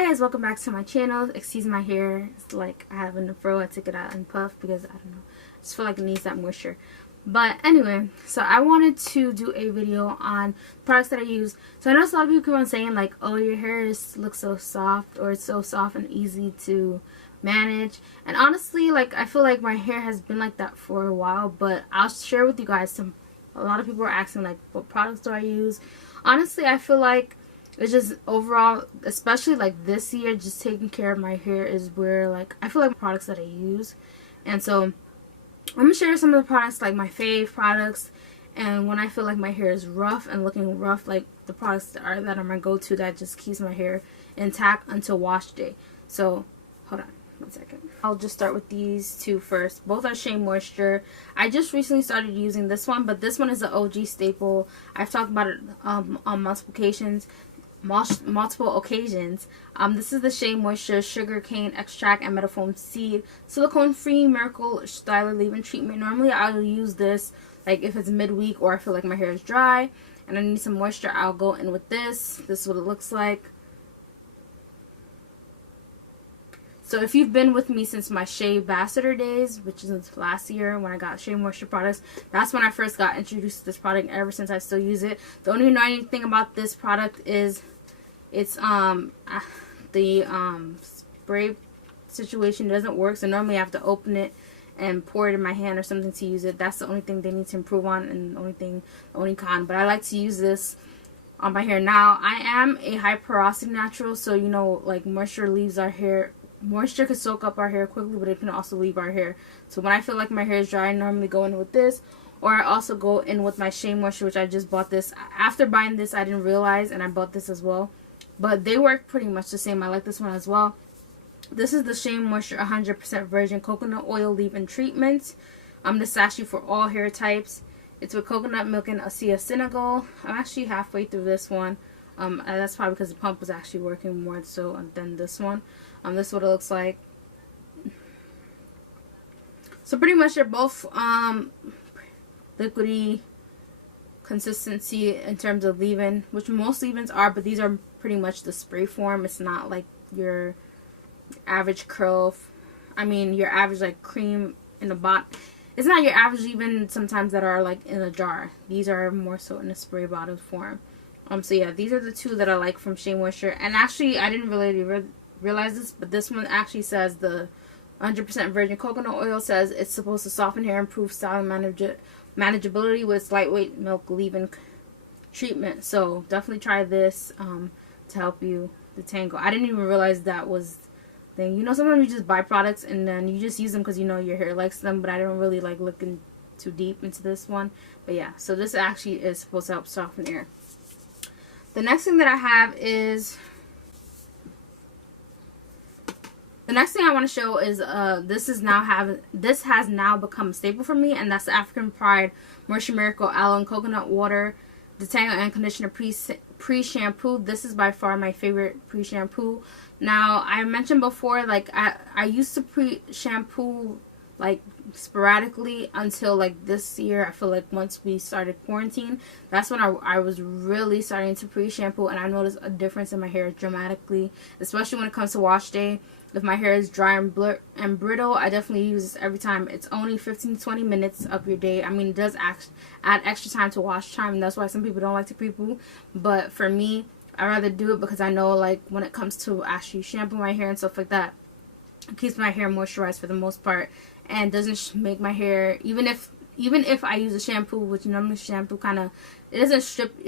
Hi guys, welcome back to my channel. Excuse my hair, it's like I have a fro. I took it out and puffed because I don't know, I just feel like it needs that moisture. But anyway, so I wanted to do a video on products that I use. So I know a lot of people keep on saying like, oh, your hair looks so soft, or it's so soft and easy to manage. And honestly, like, I feel like my hair has been like that for a while, but I'll share with you guys a lot of people are asking like, what products do I use? Honestly, I feel like it's just overall, especially like this year, just taking care of my hair is where like I feel like products that I use. And so I'm gonna share some of the products, like my fave products, and when I feel like my hair is rough and looking rough, like the products that are my go-to that just keeps my hair intact until wash day. So hold on one second. I'll just start with these two first. Both are Shea Moisture. I just recently started using this one, but this one is an OG staple. I've talked about it on multiple occasions. This is the Shea Moisture Sugar Cane Extract and Metafoam Seed Silicone Free Miracle Styler Leave-In Treatment. Normally I'll use this like if it's midweek or I feel like my hair is dry and I need some moisture. I'll go in with this. This is what it looks like. So if you've been with me since my Shea Ambassador days, which is last year when I got Shea Moisture products, that's when I first got introduced to this product. Ever since I still use it. The only annoying thing about this product is it's the spray situation doesn't work. So normally I have to open it and pour it in my hand or something to use it. That's the only thing they need to improve on, and the only con. But I like to use this on my hair. Now I am a high porosity natural, so you know, like, moisture leaves our hair. Moisture can soak up our hair quickly, but it can also leave our hair. So when I feel like my hair is dry, I normally go in with this, or I also go in with my Shea Moisture, which I just bought this. After buying this, I didn't realize, and I bought this as well. But they work pretty much the same. I like this one as well. This is the Shea Moisture 100% Virgin Coconut Oil Leave-In Treatment. This is actually for all hair types. It's with coconut milk and Senegal. I'm actually halfway through this one. And that's probably because the pump was actually working more so than this one. This is what it looks like. So pretty much they're both liquidy consistency in terms of leave-in, which most leave-ins are, but these are pretty much the spray form. It's not like your average curl. Your average like cream in a bottle. It's not your average leave-in sometimes that are like in a jar. These are more so in a spray bottle form. So yeah, these are the two that I like from Shea Moisture. And actually, I didn't really realize this, but this one actually says the 100% virgin coconut oil says it's supposed to soften hair, improve style, and manageability with lightweight milk leave-in treatment. So definitely try this to help you detangle. I didn't even realize that was the thing. You know, sometimes you just buy products and then you just use them because you know your hair likes them, but I don't really like looking too deep into this one. But yeah, so this actually is supposed to help soften hair. The next thing that I have is, the next thing I want to show is this has now become a staple for me, and that's the African Pride Moisture Miracle Aloe and Coconut Water Detangler and Conditioner Pre-Shampoo. This is by far my favorite pre-shampoo. Now, I mentioned before, like, I used to pre-shampoo like sporadically until like this year. I feel like once we started quarantine, that's when I was really starting to pre-shampoo, and I noticed a difference in my hair dramatically, especially when it comes to wash day. If my hair is dry and brittle, I definitely use this every time. It's only 15 to 20 minutes of your day. It does add extra time to wash time, and that's why some people don't like to pre-poo. But for me, I rather do it because I know, like, when it comes to actually shampoo my hair and stuff like that, it keeps my hair moisturized for the most part, and doesn't make my hair, even if I use a shampoo, which normally shampoo it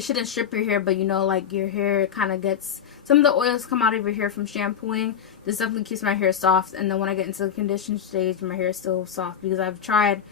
shouldn't strip your hair, but you know, like, your hair kind of gets, some of the oils come out of your hair from shampooing. This definitely keeps my hair soft, and then when I get into the condition stage, my hair is still soft, because I've tried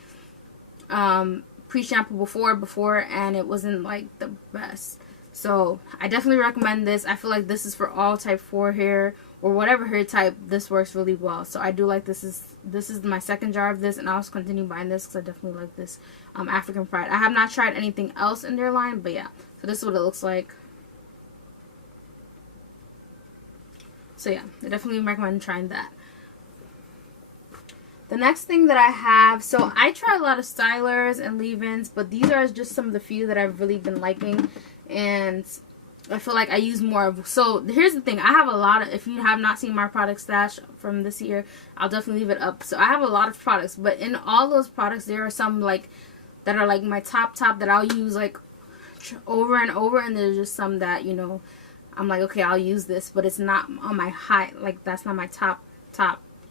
pre-shampoo before, and it wasn't like the best. So I definitely recommend this. I feel like this is for all type 4 hair, or whatever hair type. This works really well. So I do like this. This is my second jar of this, and I'll continue buying this because I definitely like this African Pride. I have not tried anything else in their line, but yeah. So this is what it looks like. So yeah, I definitely recommend trying that. The next thing that I have, so I try a lot of stylers and leave-ins, but these are just some of the few that I've really been liking. And I feel like I use more of. So here's the thing, I have a lot of, if you have not seen my product stash from this year, I'll definitely leave it up. So I have a lot of products, but in all those products there are some like that are like my top that I'll use like over and over, and there's just some that, you know, I'm like, okay, I'll use this, but it's not on my high, like that's not my top,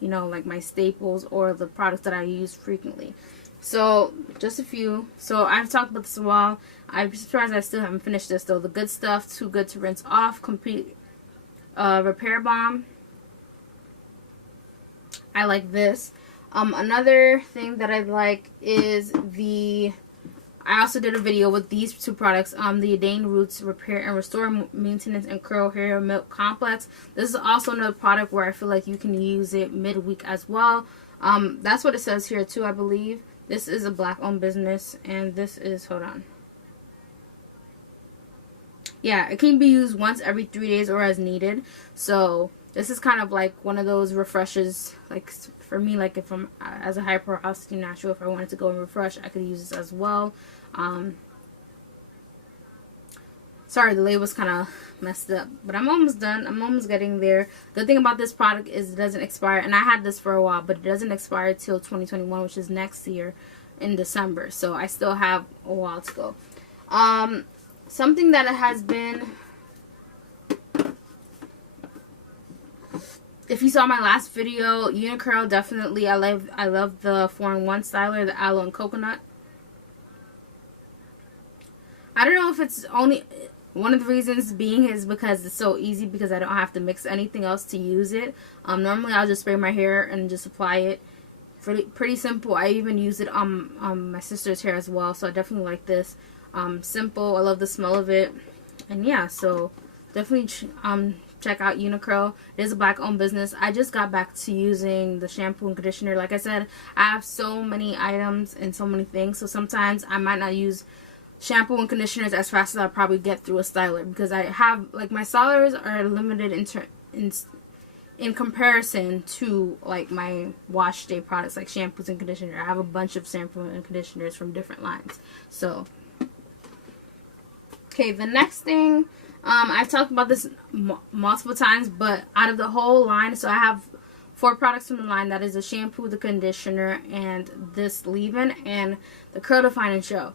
you know, like my staples or the products that I use frequently. So just a few. So I've talked about this a while. I'm surprised I still haven't finished this though. The Good Stuff, Too Good to Rinse Off Complete Repair Balm. I like this. Another thing that I like is the, I also did a video with these two products, the Yadain Roots Repair and Restore Maintenance and Curl Hair Milk Complex. This is also another product where I feel like you can use it midweek as well. That's what it says here too, I believe. This is a black owned business, and this is, hold on. Yeah, it can be used once every 3 days or as needed. So this is kind of like one of those refreshes, like for me, like if I'm as a high porosity natural, if I wanted to go and refresh, I could use this as well. Sorry, the label's kind of messed up, but I'm almost done. I'm almost getting there. The thing about this product is it doesn't expire, and I had this for a while, but it doesn't expire till 2021, which is next year in December. So I still have a while to go. Something that has been, if you saw my last video, Uniqurl, definitely, I love the 4-in-1 styler, the Aloe and Coconut. I don't know if it's only, one of the reasons being is because it's so easy, because I don't have to mix anything else to use it. Normally I'll just spray my hair and just apply it. Pretty simple. I even use it on my sister's hair as well, so I definitely like this. Simple. I love the smell of it. And yeah, so definitely check out Uniqurl. It is a black owned business. I just got back to using the shampoo and conditioner. Like I said, I have so many items and so many things, so sometimes I might not use shampoo and conditioners as fast as I'll probably get through a styler, because I have, like, my stylers are limited in comparison to like my wash day products like shampoos and conditioner. I have a bunch of shampoo and conditioners from different lines. So okay, the next thing, I've talked about this multiple times, but out of the whole line, so I have 4 products from the line. That is the shampoo, the conditioner, and this leave-in, and the curl define and show.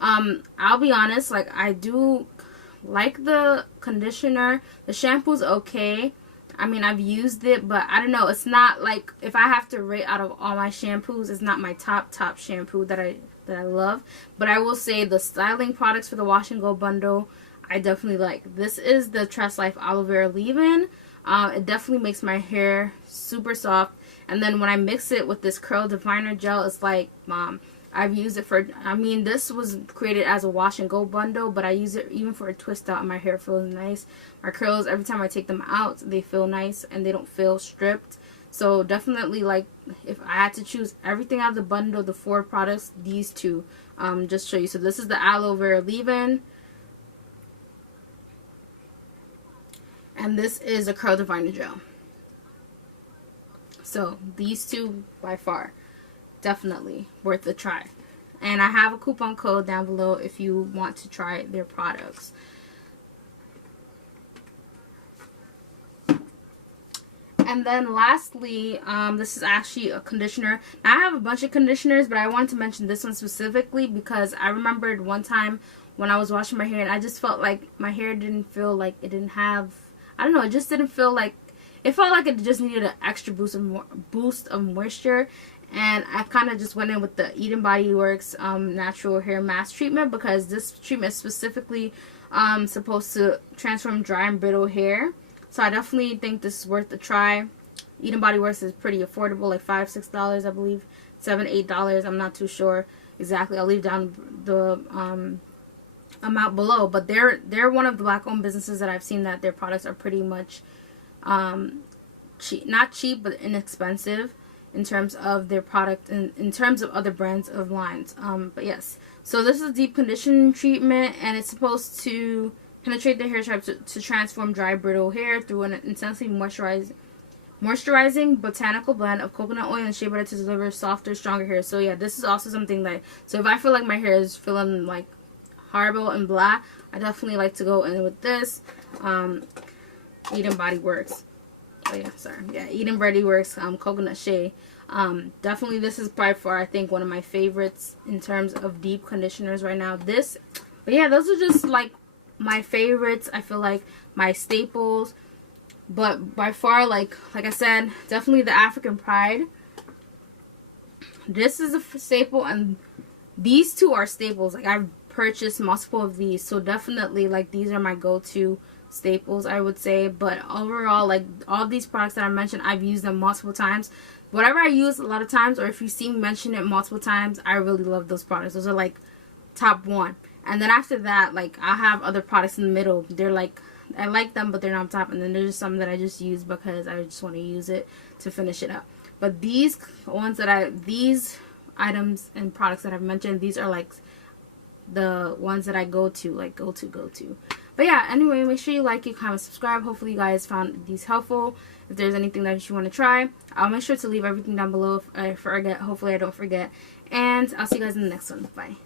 I'll be honest, like, I do like the conditioner. The shampoo's okay. I mean, I've used it, but I don't know, it's not like, if I have to rate out of all my shampoos, it's not my top shampoo that I love. But I will say the styling products for the Wash and Go bundle, I definitely like. This is the Trust Life Aloe Vera leave-in. It definitely makes my hair super soft. And then when I mix it with this curl definer gel, it's like, I've used it for, I mean, this was created as a wash and go bundle, but I use it even for a twist out, and my hair feels nice. My curls, every time I take them out, they feel nice and they don't feel stripped. So definitely, like, if I had to choose everything out of the bundle, the 4 products, these 2, just show you. So this is the Aloe Vera leave-in, and this is a curl definer gel. So these 2 by far definitely worth a try, and I have a coupon code down below if you want to try their products. And then lastly, this is actually a conditioner. Now, I have a bunch of conditioners, but I wanted to mention this one specifically because I remembered one time when I was washing my hair and I just felt like my hair didn't feel like it didn't have, I don't know, it just didn't feel like, it felt like it just needed an extra boost of moisture. And I kind of just went in with the Eden Body Works natural hair mask treatment, because this treatment is specifically supposed to transform dry and brittle hair. So I definitely think this is worth a try. Eden Body Works is pretty affordable, like $5, $6, I believe, $7, $8. I'm not too sure exactly. I'll leave down the amount below. But they're one of the black-owned businesses that I've seen that their products are pretty much cheap, not cheap, but inexpensive in terms of their product and in terms of other brands of lines. But yes, so this is a deep conditioning treatment, and it's supposed to penetrate the hair type to transform dry, brittle hair through an intensely moisturizing botanical blend of coconut oil and shea butter to deliver softer, stronger hair. So yeah, this is also something that, so if I feel like my hair is feeling like horrible and blah, I definitely like to go in with this. Eden Body Works. Oh yeah, sorry. Yeah, Eden Body Works Coconut Shea. Definitely this is by far, I think, one of my favorites in terms of deep conditioners right now. But yeah, those are just like my favorites. I feel like my staples. But by far, like I said, definitely the African Pride. This is a staple, and these two are staples. Like, I've purchased multiple of these, so definitely, like, these are my go-to staples, I would say. But overall, like, all these products that I mentioned, I've used them multiple times. Whatever I use a lot of times, or if you see me mention it multiple times, I really love those products. Those are like top one. And then after that, like, I have other products in the middle. They're like, I like them, but they're not on top. And then there's just some that I just use because I just want to use it to finish it up. But these items and products that I've mentioned, these are like the ones that I go to. But yeah, anyway, make sure you like, you comment, subscribe. Hopefully you guys found these helpful. If there's anything that you want to try, I'll make sure to leave everything down below if I forget. Hopefully I don't forget. And I'll see you guys in the next one. Bye.